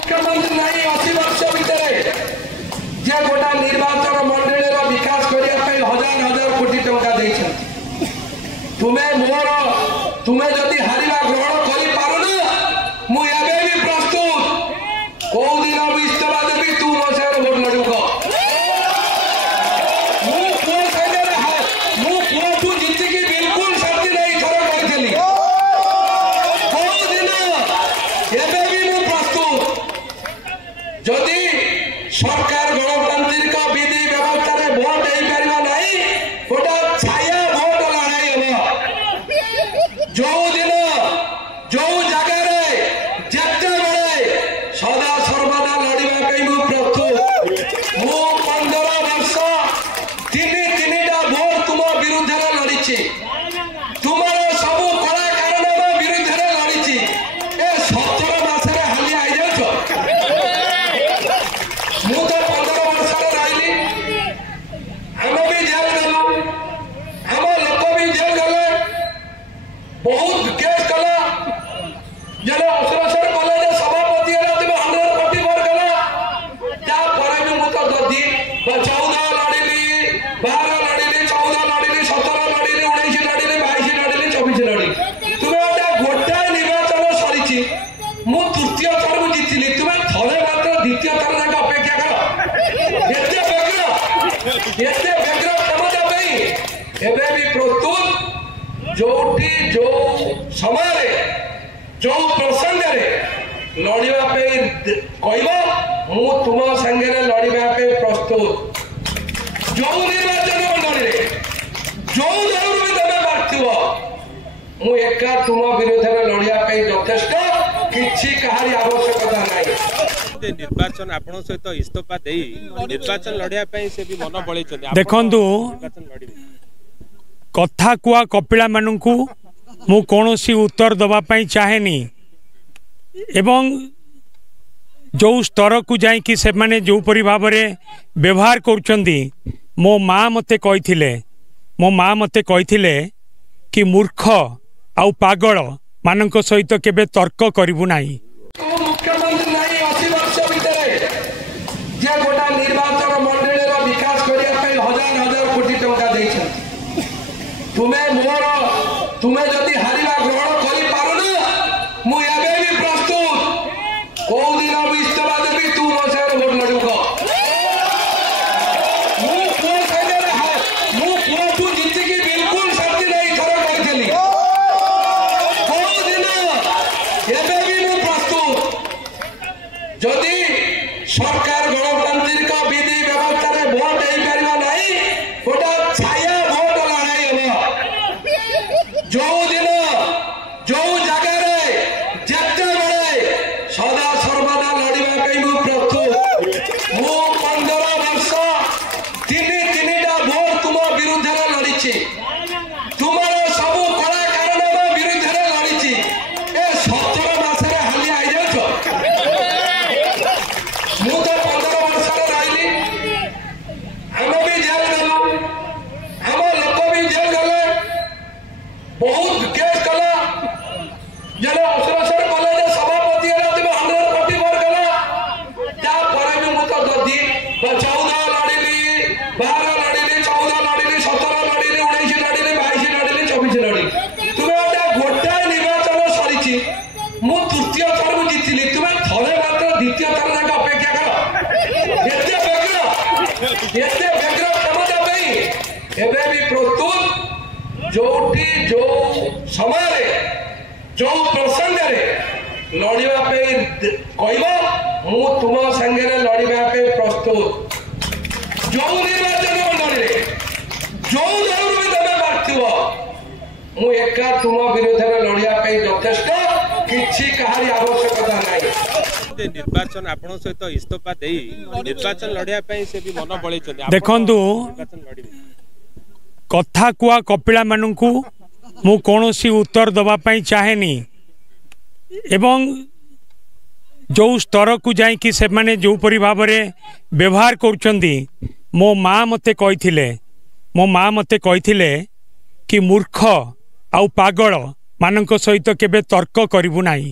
मुख्यमंत्री नहीं 80 वर्ष भितर जे गोटा निर्वाचन मंडल विकास करने हजार हजार कोटी टंका देछन तुम्हें मोर तुम्हें जदि हारिबा ग्रहण करि पारुना मु एबे भी प्रस्तुत को दिन भी इस्तीफा देबी तू मो से वोट लड़ू को मु को जीत की बिल्कुल शक्ति नहीं थर कहली को दिन एबे भी मु प्रस्तुत जदि सरकार गणतांत्रिक विधि व्यवस्था रे वोट दे परिबा नहीं गोटा छाया वोट लड़ाई हो जो दिन जो जगह रे जत्ते बड़े सदा सर्वदा लड़िबा पे मु प्रस्तुत मु 15 वर्ष तीन वोट तुम विरुद्ध रे लड़ीची तुम्हारे सब कलाकार विरुद्ध रे लड़ीची ए 17 मास रे हाली आई जाउछो मु तो 15 वर्ष रही आम भी जेल गलु आम लोक भी जेल गले बहुत केस कला जन अश्लेषण कॉलेज सभापति तुम 100 कोटी भर गला तापर भी मु तो दधी 14 लड़िली 12 लड़िली 14 लड़िली 17 लड़िली 19 लड़िली 22 लड़िली 24 लड़ी तुम्हें गोटे निर्वाचन सरी मु तृतीय थर मु जीतली तुम्हें थरे मात्र द्वितीय थर जाके अपेक्षा कर एते व्यग्र क्षमता एबे भी प्रस्तुत जोठी जो समय जो प्रसंग लड़िबा पे कहबो मु तुम संगे लड़िबा पे प्रस्तुत जो निर्वाचन मंडल जो दल भी तमे बांटथिबो मु एका तुम विरोध में लड़िया पे यथेष्ट किछि कहारी आवश्यकता नहीं निर्वाचन आपण सहित इस्तीफा दे निर्वाचन लड़िया पे से भी मन बळै चले देखंतु कथा कुआ कपिला मानू मु कौनसी उत्तर दबा चाहेनी एवं जो स्तर को जाइकी से माने जो परि भाव में व्यवहार करुचंदी मो माँ मते कहिथिले कि मूर्ख आउ पागल मानक सहित केबे तर्क करिबु नाही मुख्यमंत्री नहीं 80 वर्ष भितर जे गोटा निर्वाचन मंडल विकास करने हजार हजार कोटी टंका देछन तुम्हें जदि हारिबा ग्रहण करि पारुना मु एबे भी प्रस्तुत को दिन भी इस्तीफा देबी तू मो से वोट लड़ू को मु को जीत की बिल्कुल शक्ति नहीं थर कहली को दिन एबे भी मु प्रस्तुत जदि सरकार गणतांत्रिक विधि व्यवस्था रे वोट दे परिबा नहीं गोटा छाया वोट लड़ाई हो जो दिन जो जगह रे जत्ते बड़े सदा सर्वदा लड़िबा पे मु प्रस्तुत मु 15 वर्ष तीन वोट तुम विरुद्ध रे लड़ीची तुम्हारे सब कलाकार विरुद्ध रे लड़ीची ए 17 मास रे हाली आई जाउछो मु तो 15 वर्ष रही आम भी जेल गलु आम लोक भी जेल गले बहुत केस कला जन अश्लेषण कॉलेज सभापति तुम 100 कोटी भर गला तापर भी मु तो दधी 14 लड़िली 12 लड़िली 14 लड़िली 17 लड़िली 19 लड़िली 22 लड़िली 24 लड़ी तुम्हें गोटे निर्वाचन सरी मु तृतीय थर मु जीतली तुम्हें थरे मात्र द्वितीय थर जाके अपेक्षा कर एते व्यग्र क्षमता एबे भी प्रस्तुत जोठी जो समय जो प्रसंग लड़िबा पे कहबो मु तुम संगे लड़िबा पे प्रस्तुत जो निर्वाचन मंडल जो दल भी तमे बांटथिबो मु एका तुम विरोध में लड़िया पे यथेष्ट किछि कहारी आवश्यकता नहीं निर्वाचन आपण सहित इस्तीफा दे निर्वाचन लड़िया पे से भी मन बळै चले देखंतु कथा कुआ कपिला मानू मु कौनसी उत्तर दबा चाहेनी एवं जो स्तर को जाइकी से माने जो परि भाव में व्यवहार करुचंदी मो माँ मते कहिथिले कि मूर्ख आउ पागल मानक सहित केबे तर्क करिबु नाही।